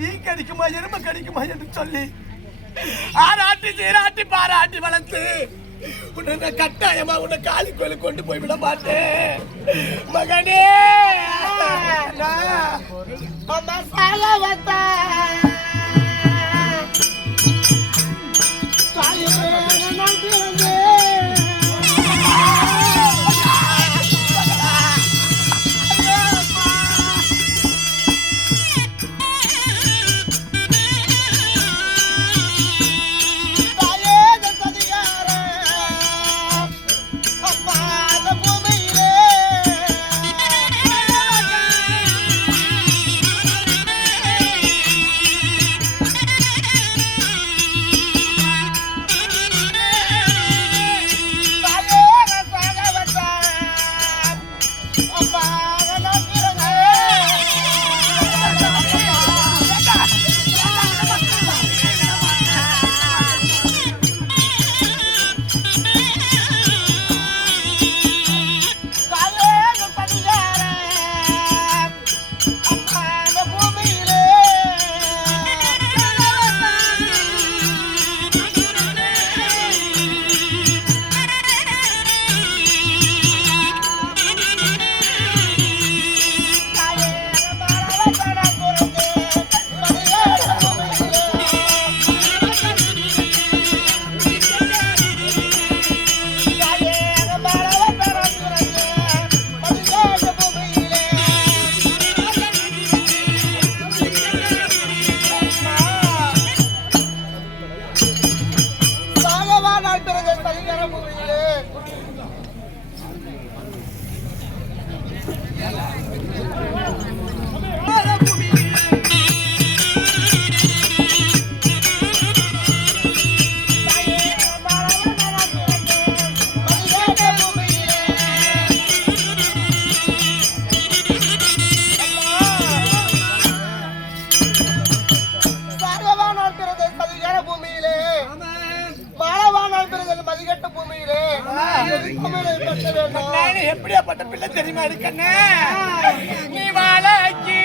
ஈ கடிக்குமா எருமை கடிக்குமா என்று சொல்லி ஆராட்டி சீராட்டி பாராட்டி வளர்த்து உன்னை கட்டாயமா உன்னை காளி கோயிலுக்கு கொண்டு போய் விட மாட்டேன் மகனே. எப்படியாப்பட்ட பிள்ளை தெரியுமா இருக்கண்ணே நீ வாழாக்கி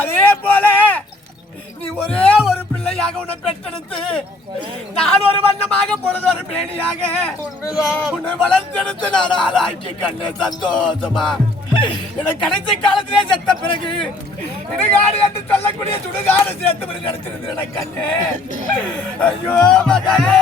அதே போல நீ ஒரே ஒரு பிள்ளையாக உன்னை பெற்றெடுத்து நான் ஒரு வண்ணமாக பொழுது ஒரு மேனியாக உன்னை வளர்த்தெடுத்து நான் ஆளாக்கி கண்ணே சந்தோஷமா எனக்கு கடைசி காலத்திலே செத்த பிறகு இடுகாடு என்று சொல்லக்கூடிய சுடுகாடு சேர்த்து பிறகு கிடைச்சிருந்து எனக்கு கண்ணே. ஐயோ மகனே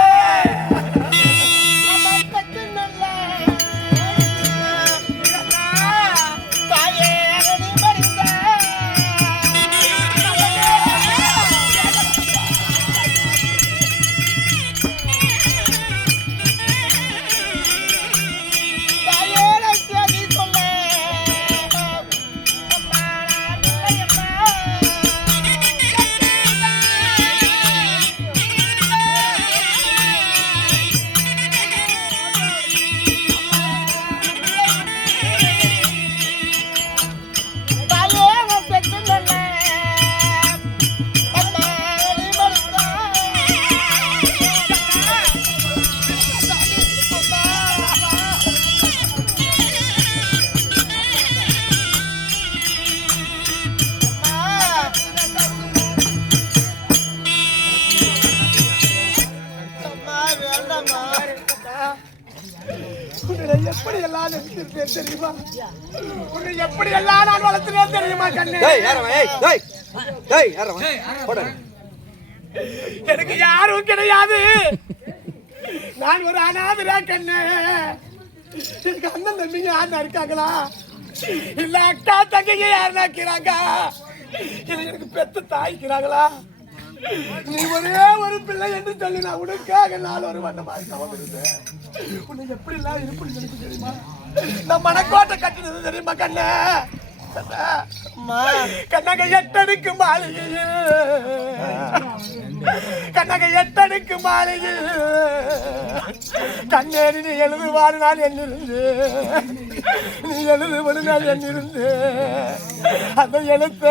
வளர்த்துட்டேன் தெரியுமா? உன்னை எப்படி எல்லாம் நான் வளர்த்துட்டேன் தெரியுமா கண்ணே? எனக்கு யாரும் கிடையாது. நான் ஒரு அனாதையா கண்ணே. எனக்கு அண்ணன் தம்பிங்க யாருன்னா இருக்காங்களா? இல்ல அக்கா தங்கைங்க யாருன்னா இருக்கிறாங்க? எனக்கு பெத்த தாய்க்கிறாங்களா? நீ ஒரே ஒரு பிள்ளை என்று சொல்லி நான் உனக்காக நான் ஒரு வண்ணமாக கவர்ந்தேன். உன்னை எப்படி எல்லாம் இருப்பு எனக்கு தெரியுமா? நான் மனக்கோட்டை கட்டினது தெரியுமா கண்ணே? கண்ணக எட்டடுக்கு மாளிகையில் கண்ணக எட்டடுக்கு மாளிகையில் கண்ணேறி நீ எழுதுவாரு நான் எண்ணிருந்து நீ எழுதுவது நான் எண்ணிருந்து அந்த எழுத்த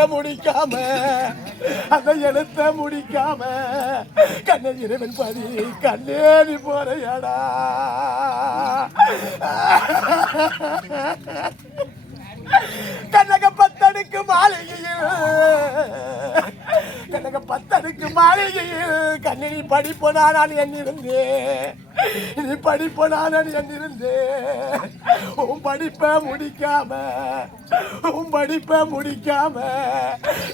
முடிக்காம கண்ணே இறைவன் பாதி கண்ணேறி போறையாடா. கண்ணக பத்தடுக்கு மாளிகையில் கண்ணி படிப்போனா நான் எண்ணிருந்தேன். நீ படிப்போனா நான் எண்ணிருந்தேன். உன் படிப்பை முடிக்காம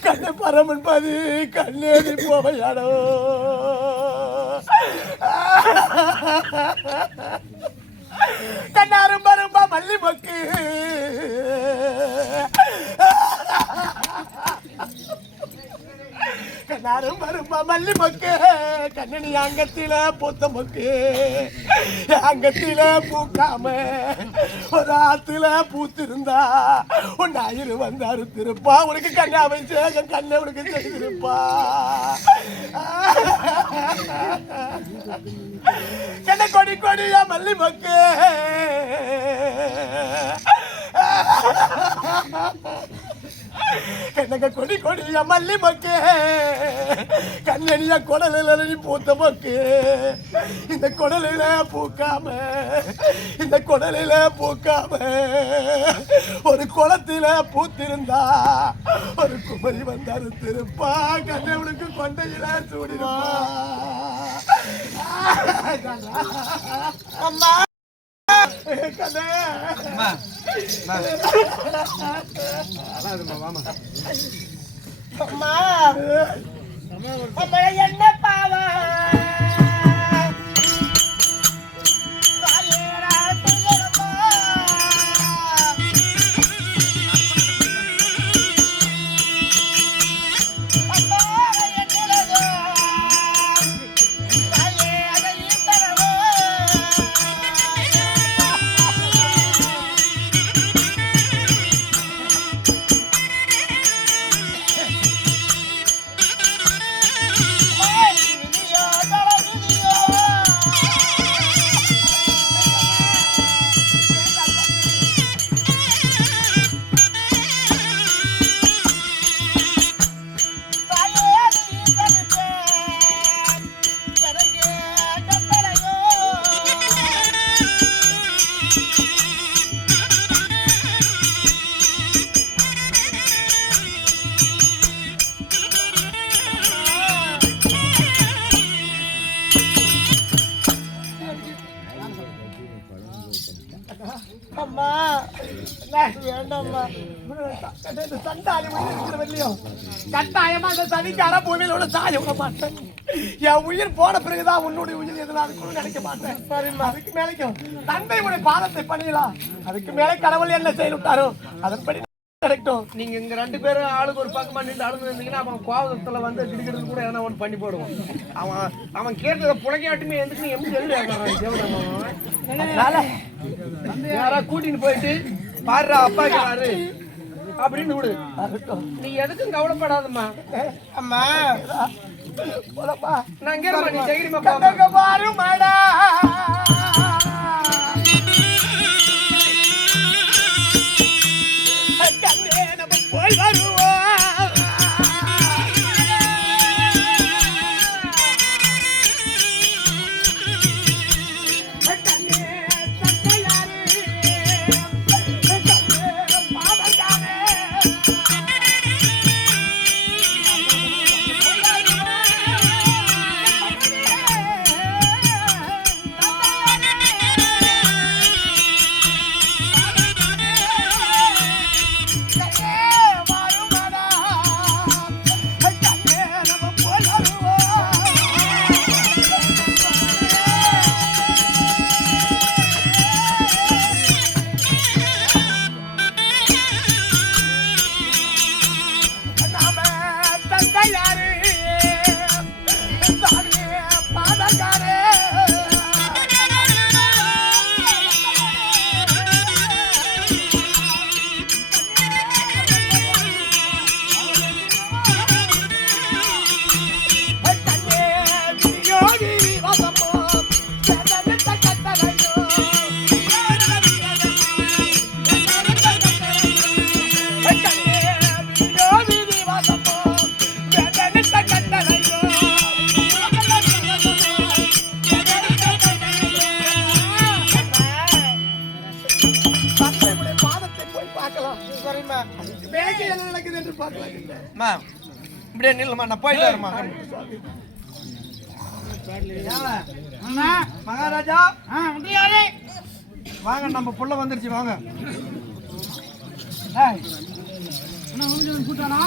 கண்ண பரமன் பாதி கண்ணேறி போவையாடோ. கண்ணாரும் பரும்பா மல்லி மொக்கு கண்ணாரும் பரும்பா மல்லி மொக்கு கண்ணனி அங்கத்தில பூத்த மொக்கு அங்கத்தில பூக்காம ஒரு ஆத்துல பூத்திருந்தா உன் ஆயிரு வந்தாரு திருப்பா உனக்கு கண்ணாவை கண்ணை உனக்கு செய்திருப்பா. கண்ண கொடி கொடியா மல்லி மொக்கு கண்ணக கொடி கொடியா மல்லி மொக்கு கண்ணனிய குடலில் பூத்த மொக்கு இந்த குடலில பூக்காம ஒரு குளத்தில பூத்திருந்தா ஒரு குமரி வந்தாரு திருப்பா கண்ணவனுக்கு கொண்டையில சூடிருப்பா. அம்மா என்ன பாவா கட்டாயமா அந்த சனிக்கார பூமியில சாய விட மாட்டேன். என் உயிர் போன பிறகுதான் உன்னுடைய உயிர் எதுவும் நினைக்க மாட்டேன். அதுக்கு மேலைக்கும் தந்தை உடைய பாதத்தை பண்ணிடலாம். அதுக்கு மேலே கடவுள் என்ன செய்து விட்டாரோ அதன்படி கிடைக்கும். நீங்க இங்க 2 பேரும் ஆளுக்கு ஒரு பக்கமா நின்று அழுது இருந்தீங்கன்னா அவன் கோவத்துல வந்து கிடுக்கிறது கூட எதனா ஒன்று பண்ணி போடுவான். அவன் கேட்டதை புலகையாட்டுமே எதுக்கு எப்படி யாரா கூட்டின்னு போயிட்டு பாடுறா அப்பா கேளாரு அப்படின்னு விடு. நீ எதுக்கும் கவலைப்படாதம்மா. அம்மா நான் கேட்க நீ தைரியமா பாருமாடா. போய் வருவோம் என்ன நடக்குது என்று பார்க்கலாம். அம்மா இப்படியே நில்லுமா, நான் போயிட்டு வரேம்மா. மகாராஜா வாங்க, நம்ம புள்ள வந்துருச்சு வாங்க. கூட்டானா